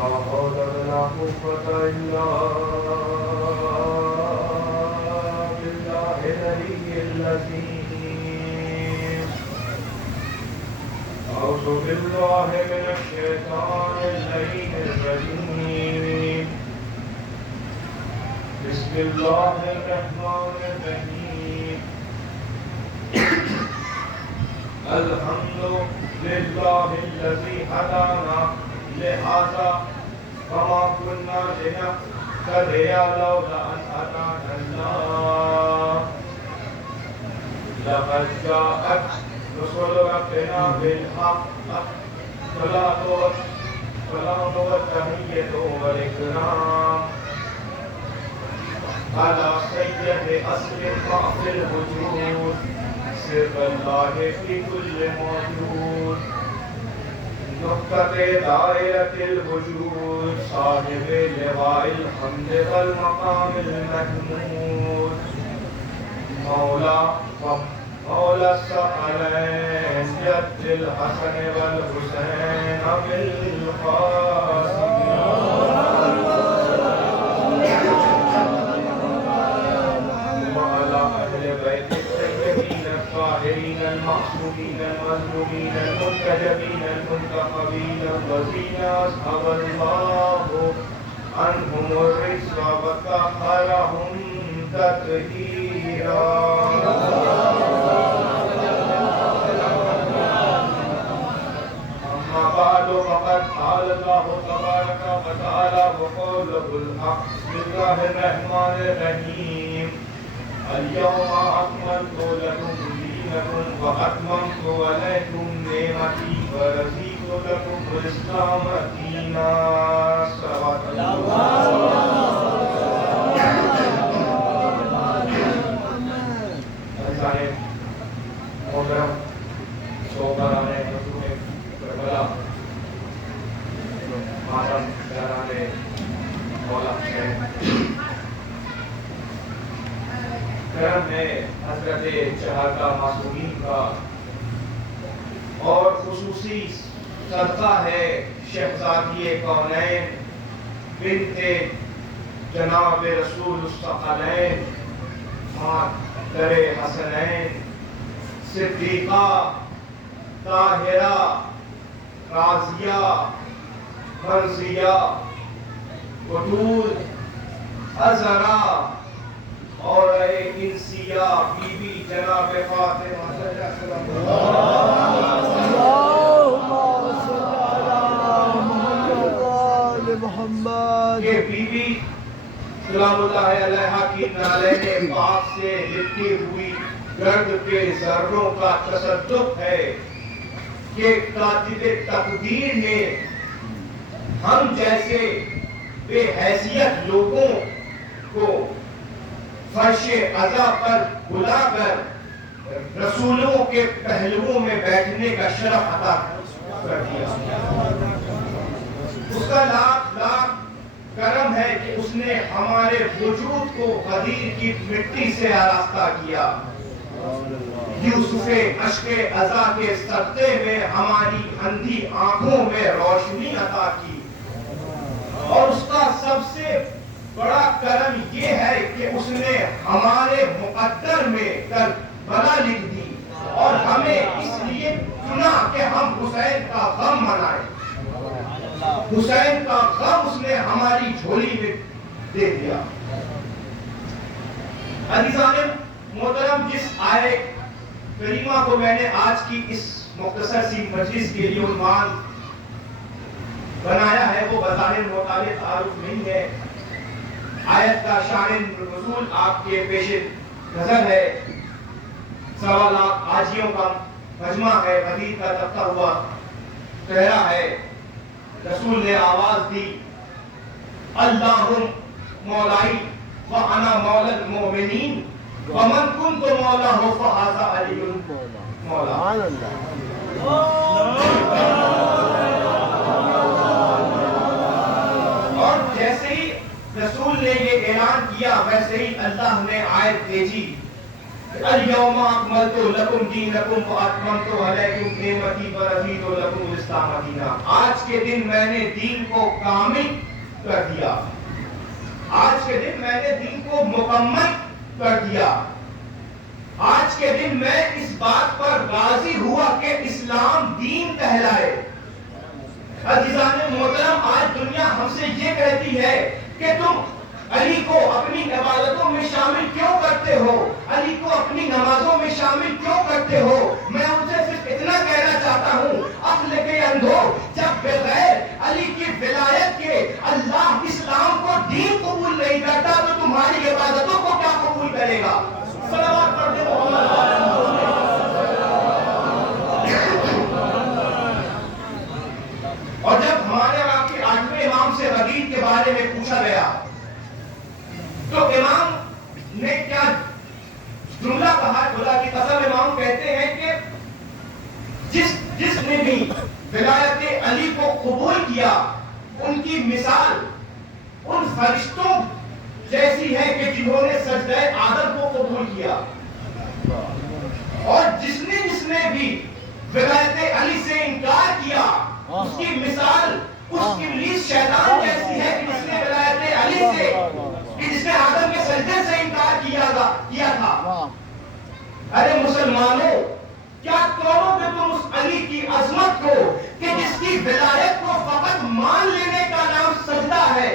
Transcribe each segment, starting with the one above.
حول ولا قوة إلا بالله العلي العظيم. أعوذ بالله من الشيطان اللعين الرجيم. بسم الله الرحمن الرحيم. الحمد لله الذي هدانا لهذا وما كنا لنهتدي لولا أن هدانا الله. لقد جاءت رسل ربنا بالحق الصلاة والتحية والإكرام على سيد أصل ضعف الوجود سر الله في كل موجود نقطة دائرة الوجود صاحب لواء الحمد والمقام المحمود مولا الثقلين جد الحسن والحسين بالقاسم وعلى أهل بيت الطيبين الطاهرين المعصومين المظلومين المنتجبين المنتخبين الذين أذهب الله عنهم الرجس وطهرهم تطهيرا. أما بعد فقد قال الله تبارك وتعالى وقوله الحق. بسم الله الرحمن الرحيم. اليوم أكملت لكم دينكم وأتممت عليكم نعمتي ورضيت لكم الإسلام دينا. صلوات محترم صوبران حضور کربلا ماتم پیاران مولا حسین، کرم ہے حضرت چہارتا معصومین کا اور خصوصی صدقہ ہے شہزادی کونین بنت جناب رسول الثقلین مادر حسنین صدیقہ طاہرہ راضیہ مرضیہ بطول عذرا اور انسیہ بی بی جناب فاطمہ کہ بی بی سلام اللہ علیہ کی نالین پاک سے لپٹی ہوئی گرد کے ذروں کا تصدق ہے کہ کاتب تقدیر نے ہم جیسے بے حیثیت لوگوں کو فرش عزا پر بلا کر رسولوں کے پہلوؤں میں بیٹھنے کا شرف عطا کر دیا. اس کا لاکھ لاکھ کرم ہے کہ اس نے ہمارے وجود کو غدیر کی مٹی سے آراستہ کیا. یوسف اشک عزا کے صدقے میں ہماری اندھی آنکھوں میں روشنی عطا کی. اور اس کا سب سے بڑا کرم یہ ہے کہ اس نے ہمارے مقدر میں کربلا لکھ دی اور ہمیں اس لیے چنا کہ ہم حسین کا غم منائیں. حسین کا غم اس نے ہماری جھولی میں دے دیا. عزیزان محترم، جس آیت کریمہ کو میں نے آج کی اس مختصر سی مجلس کے لیے عنوان بنایا ہے وہ بظاہر محتاط تعارف نہیں ہے. آیت کا شان نزول آپ کے پیش نظر ہے. 1.25 لاکھ حاجیوں کا مجمع ہے. حدیث کا تبتا ہوا چہرہ ہے. رسول نے آواز دی اللہم مولائی وانا مولا المؤمنین ومن کنت مولا ہو فہذا علی مولا. اور جیسے ہی رسول نے یہ اعلان کیا ویسے ہی اللہ نے آیت بھیجی اليوم اکملت لکم دینکم واتممت علیکم نعمتی ورضیت لکم الاسلام دینا. آج کے دن میں نے دین کو کامل کر دیا, آج کے دن میں نے دین کو مکمل کر دیا, آج کے دن میں اس بات پر راضی ہوا کہ اسلام دین کہلائے. عزیزان محترم, آج دنیا ہم سے یہ کہتی ہے کہ تم علی کو اپنی عبادتوں میں شامل کیوں کرتے ہو, علی کو اپنی نمازوں میں شامل کیوں کرتے ہو. میں ان سے صرف اتنا کہنا چاہتا ہوں, عقل کے اندھو, جب بغیر علی کی ولایت کے اللہ اسلام کو دین قبول نہیں کرتا تو تمہاری عبادتوں کو کیا قبول کرے گا؟ صلوات پڑھتے محمد. اور جب ہمارے آپ کے 8ویں امام سے غدیر کے بارے میں پوچھا گیا تو امام نے کیا جملہ کہا, خدا کی قسم امام کہتے ہیں کہ جس نے بھی ولایت علی کو قبول کیا ان کی مثال ان فرشتوں جیسی ہے کہ جنہوں نے سجدہ آدم کو قبول کیا, اور جس نے بھی ولایت علی سے انکار کیا اس کی مثال اس ابلیس شیطان جیسی ہے کہ جس نے ولایت علی سے, جس نے آدم کے سجدے سے انکار کیا تھا. ارے مسلمانوں, کیا توڑو گے تم اس علی کی عظمت کو کہ جس کی ولایت کو فقط مان لینے کا نام سجدہ ہے.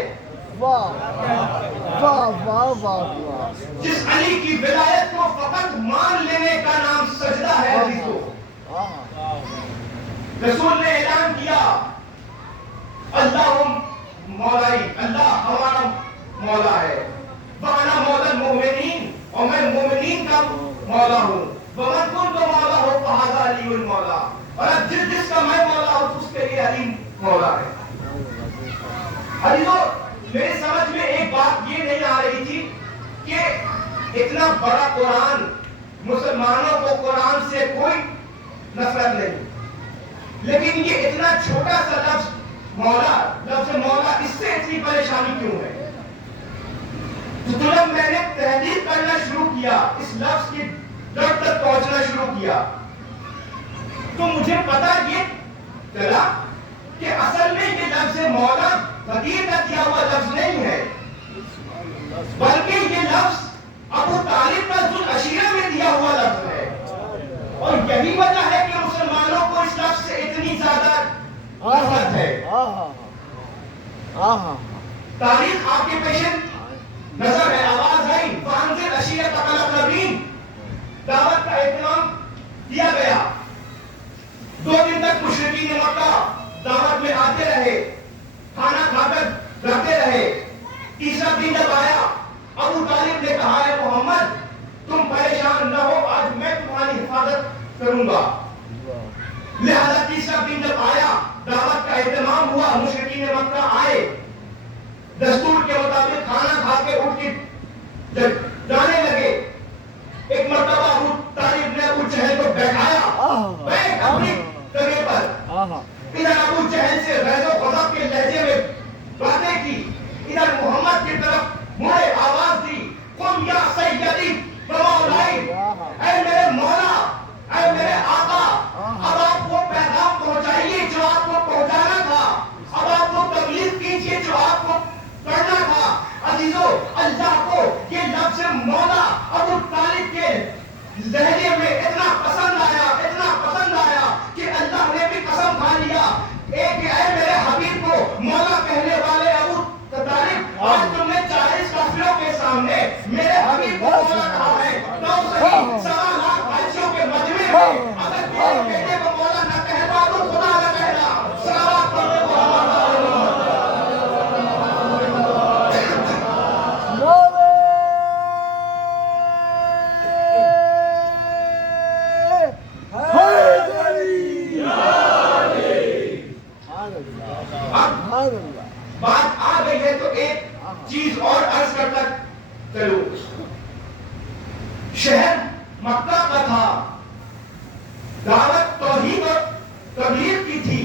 جس علی کی ولایت کو فقط مان لینے کا نام سجدہ ہے. رسول نے اعلان کیا, اللہ مولائی, اللہ ہمارا مولا ہے, وانا مولا المؤمنین, اور میں مومنین کا مولا ہوں. ومن کنت مولا ہو فہذا علی المولا, اور اب جس کا میں مولا ہوں اس کے لیے علی مولا ہے. علیو, میری سمجھ میں ایک بات یہ نہیں آ رہی تھی کہ اتنا بڑا قرآن, مسلمانوں کو قرآن سے کوئی نفرت نہیں, لیکن یہ اتنا چھوٹا سا لفظ مولا, لفظ مولا, اس سے اتنی پریشانی کیوں ہے؟ تو جب میں نے تحقیق کرنا شروع کیا, اس لفظ کی جڑ تک پہنچنا شروع کیا, تو مجھے پتا یہ چلا کہ اصل میں یہ لفظ مولا غدیر کا دیا ہوا لفظ نہیں ہے, بلکہ یہ لفظ ابو طالب کا ذوالعشیرہ میں دیا ہوا لفظ ہے. اور یہی وجہ ہے کہ مسلمانوں کو اس لفظ سے اتنی زیادہ نفرت ہے. تاریخ آپ کے پیش نظر ہے, آواز آئی, فانزل عشیرتک الاقربین, دعوت کا اہتمام دیا گیا. 2 دن تک مشرکین مکہ دعوت میں آتے رہے, کھانا کھا کر رہتے رہے. تیسرا دن جب آیا, ابو طالب نے کہا, ہے محمد تم پریشان نہ ہو, آج میں تمہاری حفاظت کروں گا. لہذا تیسرا دن جب آیا, دعوت کا اہتمام ہوا, مشرکین مکہ آئے, دستور کے مطابق کھانا کھا کے اٹھ کے جانے لگے. ایک مرتبہ ابو طالب نے ابو جہل کو بیٹھایا, بیٹھ اپنی جگہ پر. ادھر ابو جہل سے غیظ و غضب کے لہجے میں باتیں کی, ادھر محمد کی طرف مڑے آواز دی, قم یا سیدی ومولائی, اے میرے مولا, اے میرے آقا, اب آپ کو پیغام پہنچائیے جو آپ کو پہنچانا تھا, اب آپ کو تبلیغ کیجیے جو آپ کو کرنا تھا. عزیزو, اللہ کو یہ لفظ مولا ابو طالب کے لہجے میں اتنا پسند آیا کہ اللہ نے بھی قسم کھا لیا, ایک اے میرے حبیب کو مولا کہنے والے ابو طالب, آج تم نے 40 کافروں کے سامنے میرے حبیب کو مولا کہا ہے. تو صحیح 1.25 لاکھ بھائیوں کے مجمع میں اگر میرے بیٹے کو مولا نہ کہتا تو خدا نہ کہتا. صلوات پڑھتے بات آ گئی ہے تو ایک چیز اور عرض کرتا چلو. شہر مکہ کا تھا, دعوت توحید اور تبلیغ کی تھی,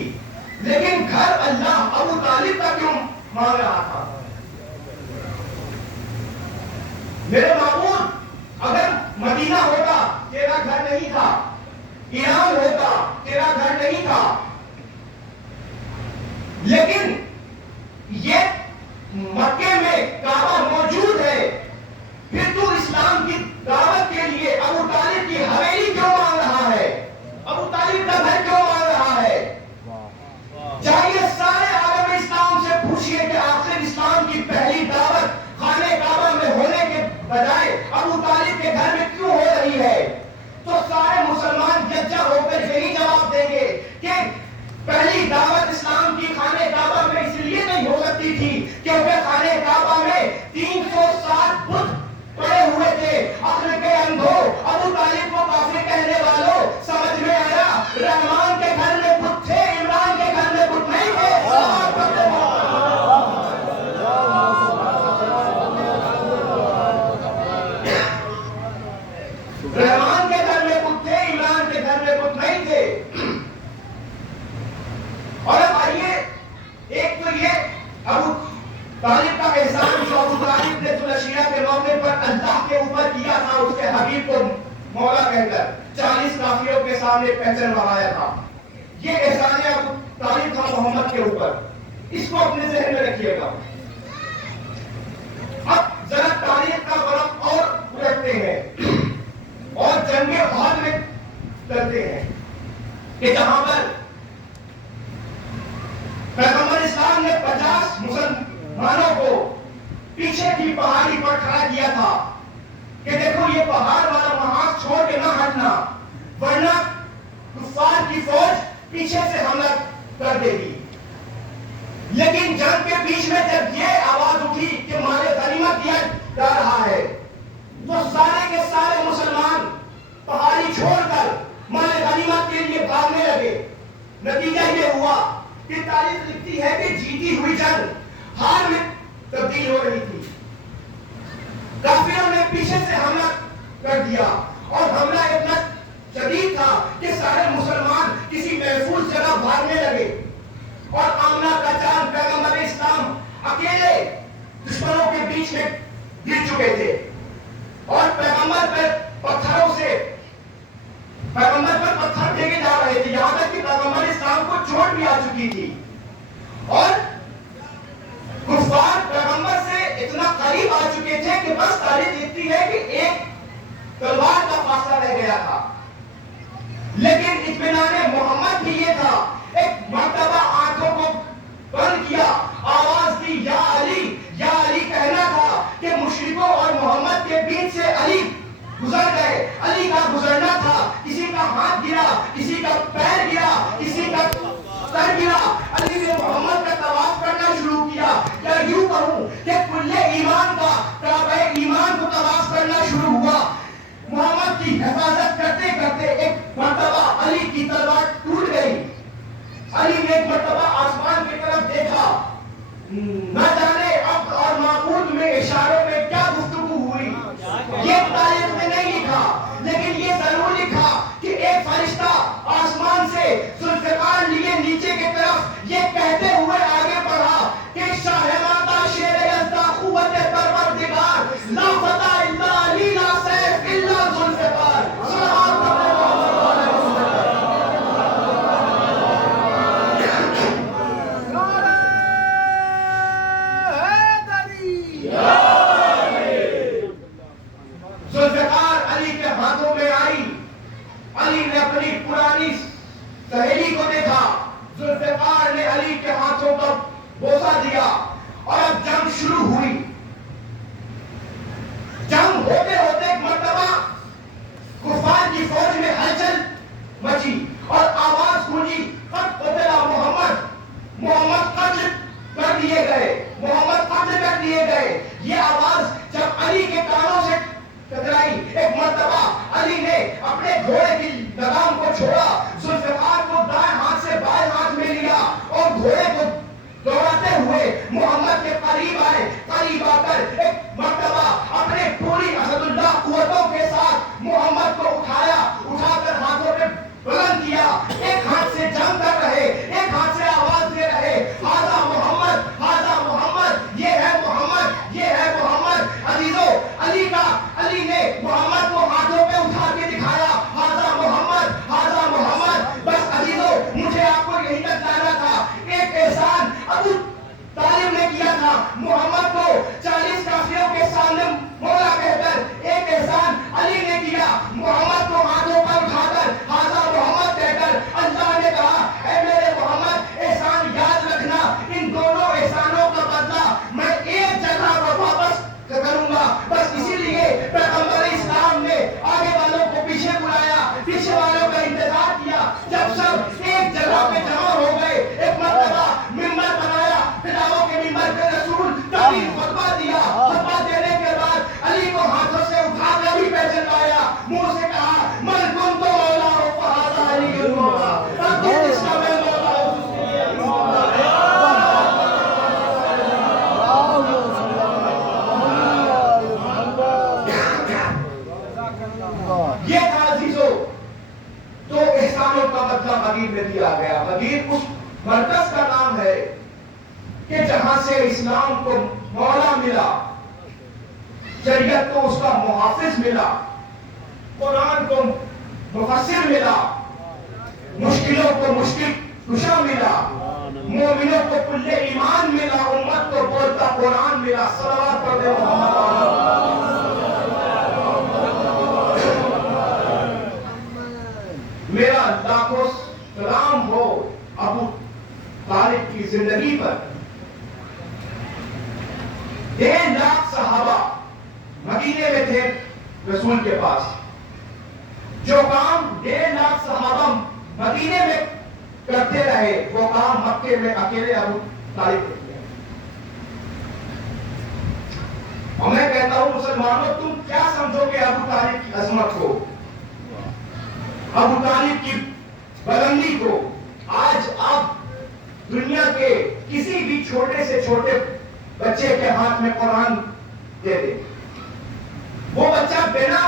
لیکن گھر اللہ ابو طالب کا کیوں مانگ رہا تھا؟ میرے معبود, اگر مدینہ ہوتا نہیں تھا، لیکن یہ مکے میں کعبہ موجود ہے، پھر تو اسلام کی دعوت کے لیے ابو طالب کی حویلی کیوں مانگ رہا ہے؟ ابو طالب کا گھر کیوں مانگ رہا ہے؟ چاہیے سارے عالم اسلام سے پوچھئے کہ آخر اسلام کی پہلی دعوت خانہ کعبہ میں ہونے کے بجائے ابو طالب کے گھر میں کیوں ہو رہی ہے؟ تو سارے مسلمان یکجا ہو کر یہی جواب دیں گے کہ پہلی دعوت اسلام کی خانہ کعبہ میں اس لیے نہیں ہو سکتی تھی کیونکہ خانہ کعبہ میں 360 بت پڑے ہوئے تھے۔ عقل کے اندھو، ابو طالب کو کافر کہنے والوں، سمجھ میں آیا؟ رحمان کے گھر میں بت تھے، عمران کے گھر میں بت نہیں تھے۔ رحمان کے گھر میں بت تھے، عمران کے گھر میں بت نہیں تھے۔ اور اب آئیے، ایک تو یہ ابو طالب کا احسان جو ابو طالب نے ذوالعشیرہ کے موقع پر اللہ کے اوپر کیا تھا، اس کے حبیب کو مولا کہہ کر 40 کافروں کے سامنے پہچن بنایا تھا، یہ احسان ابو طالب تھا محمد کے اوپر، اس کو اپنے ذہن میں رکھیے گا۔ اب ذرا تاریخ کا برق اور رکھتے ہیں اور جنگ احد میں کرتے ہیں کہ جہاں پر پیغمبر اسلام نے 50 مسلمانوں کو پیچھے کی پہاڑی پر کھڑا کیا تھا کہ دیکھو یہ پہاڑ والا محاذ چھوڑ کے نہ ہٹنا ورنہ کفار کی فوج پیچھے سے حملہ کر دے گی۔ لیکن جنگ کے بیچ میں جب یہ آواز اٹھی کہ مال غنیمت دیا جا رہا ہے تو سارے کے سارے مسلمان پہاڑی چھوڑ کر مال غنیمت کے لیے بھاگنے لگے۔ نتیجہ یہ ہوا کہ تاریخ لکھتی ہے کہ جیتی ہوئی جنگ ہار میں تبدیل ہو رہی تھی۔ کافروں نے پیچھے سے حملہ کر دیا اور حملہ اتنا شدید تھا کہ سارے مسلمان کسی محفوظ جگہ بھاگنے لگے اور آمنہ کا چاند پیغمبر اسلام اکیلے دشمنوں کے بیچ میں گر چکے تھے اور پیغمبر پر پتھر پھینکے جا رہے تھے، یہاں تک کہ پیغمبر اسلام کو چوٹ بھی آ چکی تھی اور کفار پیغمبر سے اتنا قریب آ چکے تھے کہ بس تاریخ لکھتی ہے کہ ایک تلوار کا فاصلہ رہ گیا تھا۔ لیکن اطمینان محمد بھی یہ تھا، ایک مرتبہ آنکھوں کو بند کیا، آواز دی یا علی کہنا تھا کہ مشرکوں اور محمد کے بیچ سے علی گزر گئے، علی کا گزرنا تھا، کسی کا ہاتھ گرا، کسی کا پیر گرا، کسی کا سر گرا، علی نے محمد کا طواف کرنا شروع کیا، یا یوں کہوں کہ کل ایمان کا کعبہ ایمان کو طواف کرنا شروع ہوا۔ محمد کی حفاظت کرتے کرتے ایک مرتبہ علی کی تلوار ٹوٹ گئی۔ علی نے ایک مرتبہ آسمان کی طرف دیکھا، نہ جانے اب اور معقول میں اشاروں میں کیا گفتگو ہوئی، یہ تاریخ میں نہیں لکھا، لیکن یہ ضرور لکھا کہ ایک فرشتہ آسمان سے ذوالفقار لیے نیچے کی طرف یہ کہتے ہوئے آگے بڑھا کہ شاہ ماتا شیر یزدہ قوت پروردگار لا فتح الا علی لا سیف الا ذوالفقار۔ ذوالفقار علی کے ہاتھوں میں آئی، علی نے اپنی پرانی سہیلی کو دیکھا، ذوالفقار نے علی کے ہاتھوں پر بوسہ دیا اور اب جنگ شروع ہوئی۔ جنگ ہوتے ہوتے ایک مرتبہ کفار کی فوج میں ہلچل مچی اور آواز گونجی، قد قتل محمد قتل کر دیے گئے۔ یہ آواز جب علی کے کانوں سے ٹکرائی، ایک مرتبہ علی نے اپنے گھوڑے کی لگام کو چھوڑا، ذوالفقار کو دائیں ہاتھ سے بائیں ہاتھ میں لیا اور گھوڑے کو دوڑاتے ہوئے محمد کے قریب آئے۔ قریب آ کر ایک مرتبہ اپنے پوری اسد اللہ قوتوں کے ساتھ محمد کو اٹھا کر ہاتھوں میں بلند کیا۔ ایک گیا. غدیر اس مرکز کا نام ہے کہ جہاں سے اسلام کو مولا ملا, شریعت کو اس کا محافظ ملا, قرآن کو مفسر ملا, مشکلوں کو مشکل کشا ملا, مومنوں کو کل ایمان ملا, امت کو بولتا قرآن ملا. صلوات پڑھتے محمد. میرا لاکھوں سلام ہو ابو طالب کی زندگی پر. 1.5 لاکھ صحابہ مدینے میں تھے رسول کے پاس. جو کام 1.5 لاکھ صحابہ مدینے میں کرتے رہے وہ کام مکے میں اکیلے ابو طالب نے کیا. اور میں کہتا ہوں مسلمانوں, تم کیا سمجھو گے ابو طالب کی عظمت کو, ابو طالب کی بلندی کو؟ آج آپ دنیا کے کسی بھی چھوٹے سے چھوٹے بچے کے ہاتھ میں قرآن دے دیں, وہ بچہ بنا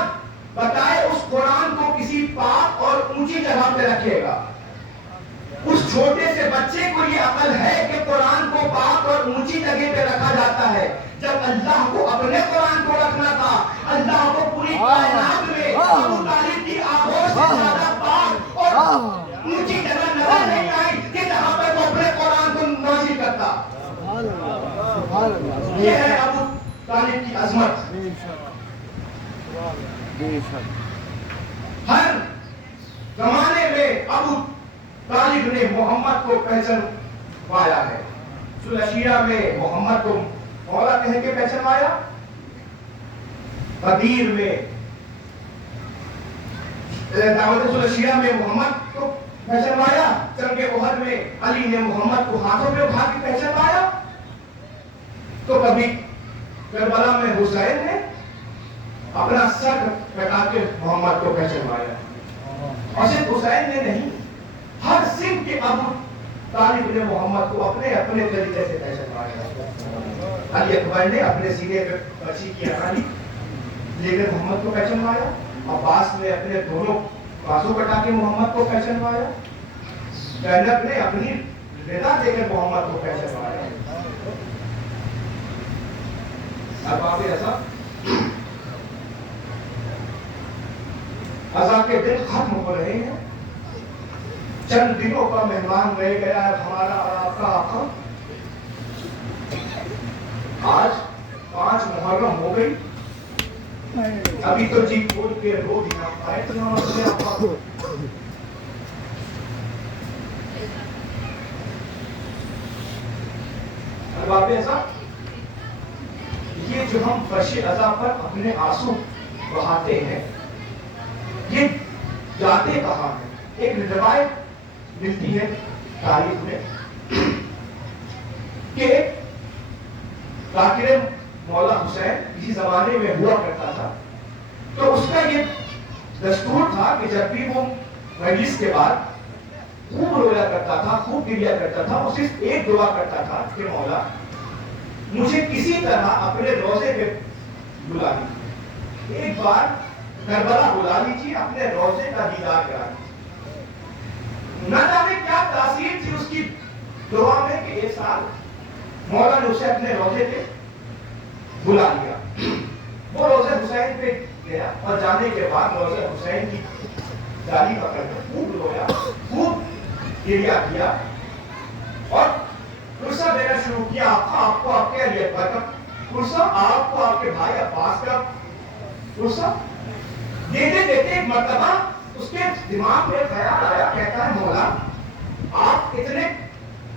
بتائے اس قرآن کو کسی پاک اور اونچی جگہ پہ رکھے گا. اس چھوٹے سے بچے کو یہ عقل ہے کہ قرآن کو پاک اور اونچی جگہ پہ رکھا جاتا ہے. جب اللہ کو اپنے قرآن کو رکھنا تھا, اللہ کو پوری کائنات میں ابو طالب کی آنکھوں سے زیادہ پاک اور اونچی جگہ نظر نہیں آئی کہ جہاں پر وہ اپنے قرآن کو نازل کرتا. یہ ہے ابو طالب کی عظمت. ہر زمانے میں ابو طالب نے محمد کو پہچنوایا ہے. سلشیہ میں محمد کو مولا کہہ کے پہچنوایا, غدیر میں دعوت سلشیہ میں محمد کو پہچنوایا, جنگ احد میں علی نے محمد کو ہاتھوں پہ اٹھا کے پہچنوایا, تو کبھی کربلا میں حسین نے اپنا سر کٹا کے محمد کو پہچنوایا. اور صرف حسین نے نہیں, ہر سنگ کے ابو طالب نے محمد کو اپنے اپنے طریقے سے پہچنوایا. علی اکبر نے اپنے سینے پہ بچی کی اڑانی لے کر محمد کو پہچنوایا. عباس نے اپنے دونوں بازو کٹا کے محمد کو پہچنوایا. زینب نے اپنی رضا دے کر محمد کو پہچنوایا. اب آپ ایسا عزا کے دن ختم ہو رہے ہیں. چند دنوں کا مہمان رہ گیا ہے ہمارا اور آپ کا آقا. آج 5 محرم ہو گئی, ابھی تو جی کھول کے رو دیا پائے تو ہم اپنے آقا کو. اب آپ ایسا یہ جو ہم فرش عزا پر اپنے آنسو بہاتے ہیں, یہ جاتے کہاں ہیں؟ ایک روایت ملتی ہے تاریخ میں کہ ذاکر مولا حسین کسی زمانے میں ہوا کرتا تھا, تو اس کا یہ دستور تھا کہ جب بھی وہ مجلس کے بعد خوب رویا کرتا تھا, خوب گریا کرتا تھا, وہ صرف ایک دعا کرتا تھا کہ مولا مجھے کسی طرح اپنے روزے پہ بلا لیجیے, ایک بار کربلا بلا لیجیے, اپنے روزے کا دیدار کرا لیجیے. نہ جانے کیا تاثیر تھی اس کی دعا میں کہ ایک سال مولا نے اسے اپنے روزے پہ بلا لیا. وہ روزے حسین پہ گیا اور جانے کے بعد روزے حسین کی داڑھی پکڑ کر خوب رویا, خوب گریا کیا اور قرصہ دینا شروع کیا. آپ کو آپ کے علی اکبر کا قرصہ, آپ کو آپ کے بھائی عباس کا قرصہ دیتے دیتے ایک مرتبہ اس کے دماغ میں خیال آیا, کہتا ہے مولا آپ اتنے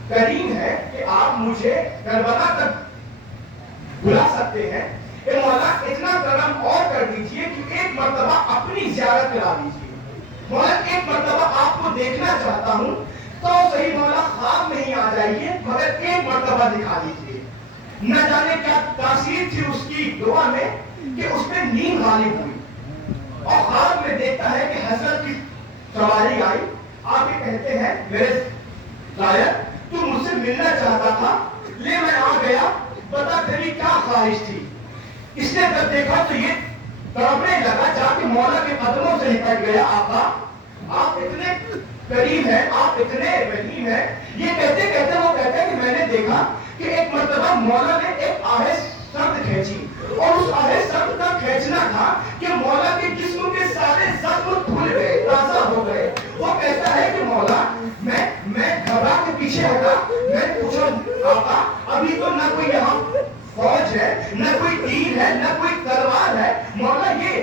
کریم ہیں کہ آپ مجھے کربلا تک بلا سکتے ہیں, اے مولا اتنا کرم اور کر دیجئے کہ ایک مرتبہ اپنی زیارت کرا دیجئے. مولا ایک مرتبہ آپ کو دیکھنا چاہتا ہوں, تو صحیح مولا خواب نہیں آ جائیے مگر ایک مرتبہ دکھا دیجئے. نہ جانے کیا تاثیر تھی اس کی دعا میں کہ اس پہ نیند غالب ہوئی اور خواب میں دیکھتا ہے کہ حضرت کی سواری آئی. آپ یہ کہتے ہیں میرے لائق تو مجھ سے ملنا چاہتا تھا, لے میں آ گیا, بتا تیری کیا خواہش تھی. اس نے جب دیکھا تو یہ تڑپنے لگا, جا کے مولا کے قدموں سے نکل گیا, آقا آپ اتنے قریب ہیں، آپ اتنے رحیم ہیں. یہ کہتے کہتے وہ کہتے ہیں کہ میں نے دیکھا کہ ایک مرتبہ مولا نے ایک آہ سرد کھینچی، اور اس آہ سرد کا کھینچنا تھا کہ مولا کے جسم کے سارے زخم کھل گئے، تازہ ہو گئے. وہ کہتا ہے کہ مولا میں گھبرا کے پیچھے ہٹا. میں نے پوچھا آقا ابھی تو نہ کوئی یہاں فوج ہے، نہ کوئی تیر ہے، نہ کوئی تلوار ہے، مولا یہ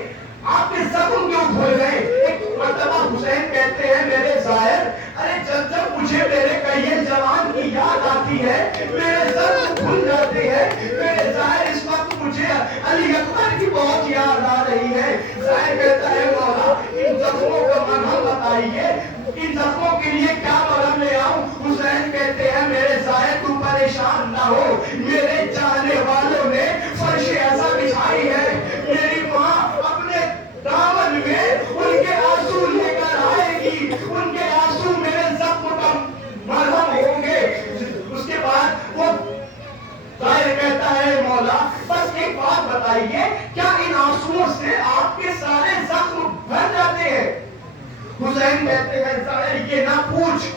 آپ کے زخم کیوں کھل گئے؟ ایک مرتبہ حسین کہتے ہیں میرے ظاہر، ارے جب مجھے میرے کئیل جوان کی یاد آتی ہے میرے زخم کھل جاتے ہیں. میرے ظاہر اس وقت مجھے علی اکبر کی بہت یاد آ رہی ہے. ظاہر کہتا ہے مولا ان زخموں کا مرہم بتائیے، ان زخموں کے لیے کیا مرہم لے آؤں؟ حسین کہتے ہیں میرے ظاہر تو پریشان نہ ہو، میرے جانے والوں نے فرش ایسا بچھائی ہے، میری ماں اپنے دامن میں ان کے آنسو لے کر آئے گی، ان کے آنسو میرے زخم کا مرہم ہوں گے. اس کے بعد وہ ظاہر کہتا ہے مولا بس ایک بات بتائیے، کیا ان آنسوؤں سے آپ کے سارے زخم بھر جاتے ہیں؟ حسین کہتے ہیں ظاہر یہ نہ پوچھ.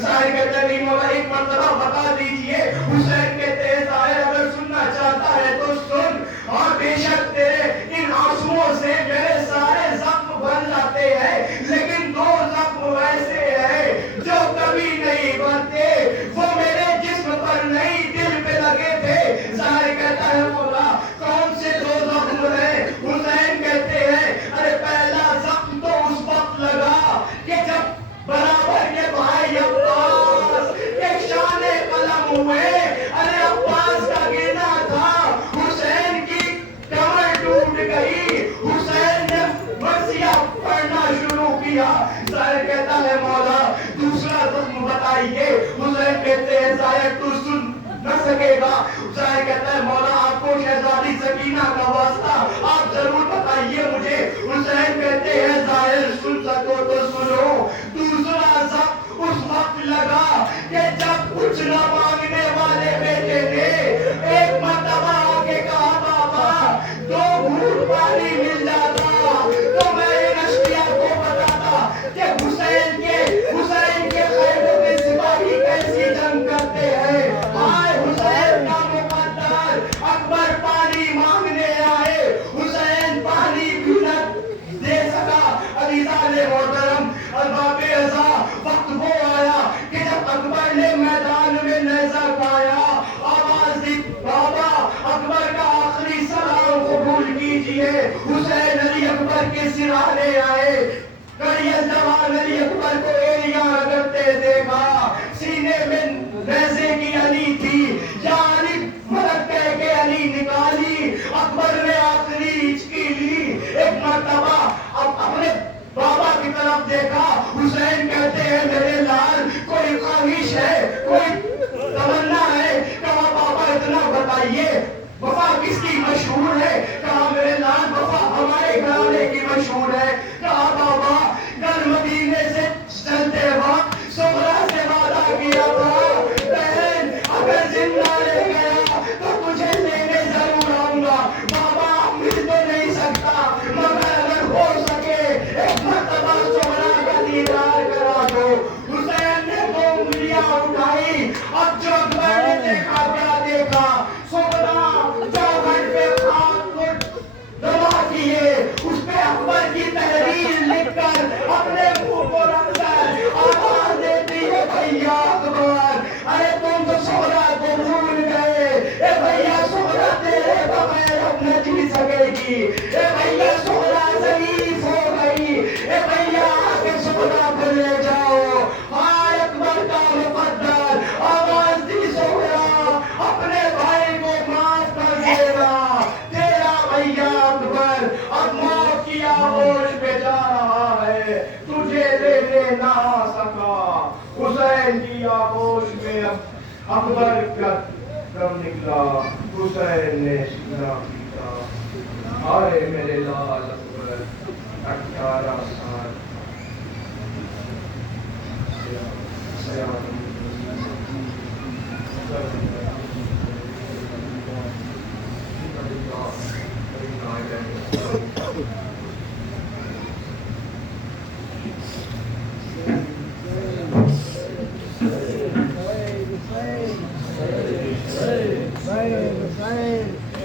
ظاہر کہتا ہے نہیں مولا ایک مرتبہ بتا دیجئے. حسین کہتے ہیں ظاہر اگر سننا چاہتا ہے تو سن، اور بے شک تیرے ان آنسوؤں سے میرے سارے زخم بھر جاتے ہیں، لیکن دو زخم ایسے ہیں جو کبھی نہیں بھرتے، وہ میرے جسم پر نہیں دل پہ لگے تھے. ظاہر کہتا ہے مولا کون سے دو زخم ہیں؟ حسین کہتے ہیں ارے پہلا زخم تو اس وقت لگا کہ جب برابر کے بھائی عباس ایک شان قلم ہوئے. ارے عباس کا گرنا تھا، حسین کی کمر ٹوٹ گئی، حسین نے مرثیہ پڑھنا شروع کیا. ظاہر کہتا ہے مولا دوسرا زخم بتائیے. حسین کہتے ہیں ظاہر تو سن نہ سکے گا. ظاہر کہتا ہے مولا آپ کو شہزادی سکینہ کا واسطہ آپ ضرور بتائیے مجھے. حسین کہتے ہیں ظاہر سن سکو تو سنو. دوسرا زخم اس وقت لگا کہ جب کچھ نہ مانگنے والے بیٹے نے ایک مرتبہ آگے کہا بابا دو گھوٹ پانی مل جاتا تو میں ان اشقیاء کو بتاتا کہ حسین کے خیموں کے سپاہی کیسی جنگ کرتے ہیں. ہائے حسین کا مقدر، اکبر پانی مانگنے آئے، حسین پانی بھی نہ دے سکا. عزیزان محترم ارباب ازا وقت وہ آیا کہ جب اکبر نے میدان میں نیزہ کھایا، آواز دی بابا اکبر کا آخری سلام قبول کیجئے. حسین علی اکبر کے سرانے آئے، کڑی جوان علی اکبر کو ایڑیاں رگڑتے دیکھا، سینے میں نیزے کی علی تھی، یا علی ملک کہہ کے علی نکالی. اکبر نے آخری ہچکی لی، ایک مرتبہ اب اپنے بابا کی طرف دیکھا. حسین کہتے ہیں میرے لال کوئی خواہش ہے، کوئی تمنا ہے؟ کہا بابا اتنا بتائیے وفا کس کی مشہور ہے؟ کہا میرے لال وفا ہمارے گھرانے کی مشہور ہے. کہا بابا کل مدینے سے چلتے وقت سغرا سے وعدہ کیا تھا بہن اگر زندہ رہ گیا تو تجھے لینے ضرور آؤں گا. بابا مل تو نہیں سکتا مگر اگر ہو سکے ایک مرتبہ سغرا کا دیدار کرا دو. حسین نے دو انگلیاں اٹھائی، اب جو اکبر نے دیکھا کیا دیکھا، سغرا چوکھٹ پہ خاک کو دبا کیے، اس پہ اکبر کی تحریر لکھ کر اپنے منہ کو رکھ کر آواز دیتی ہے بھیا اکبر ارے تم تو سغرا کو بھول گئے. اے بھیا سغرا تیرے بغیر اب نہ جی سکے گی. اے بھیا سغرا ضعیف ہو گئی. اے بھیا آ کے سغرا کو لے جاؤ. ہائے اکبر کا مقدر، آواز دی سغرا اپنے بھائی کو معاف کر دینا، تیرا بھیا اکبر اب موت کی آغوش پہ جا رہا ہے، تجھے لینے نہ آ سکا. حسین کی آغوش میں اکبر کا دم نکلا، حسین نے سینا پیٹا. ہائے میرے لال اکبر 18 سال خیر خیر